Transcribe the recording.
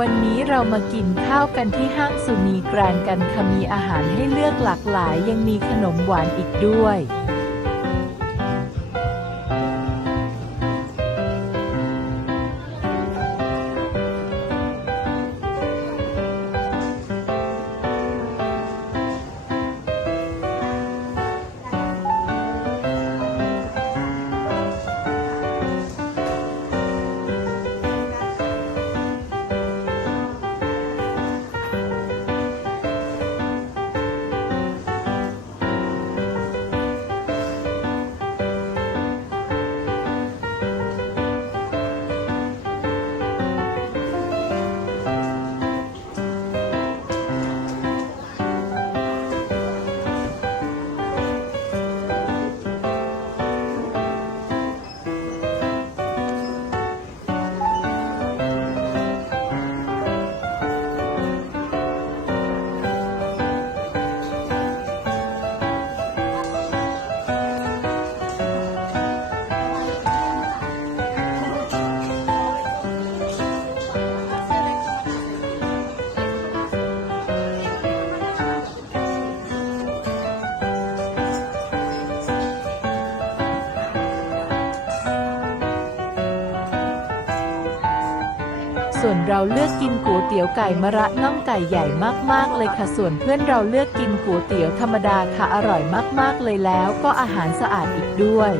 วันนี้เรามากินข้าวกันที่ห้างสุนีแกรนด์กันค่ะมีอาหารให้เลือกหลากหลายยังมีขนมหวานอีกด้วย ส่วนเราเลือกกินก๋วยเตี๋ยวไก่มะระน่องไก่ใหญ่มากๆเลยค่ะ ส่วนเพื่อนเราเลือกกินก๋วยเตี๋ยวธรรมดาค่ะ อร่อยมากๆเลยแล้วก็อาหารสะอาดอีกด้วย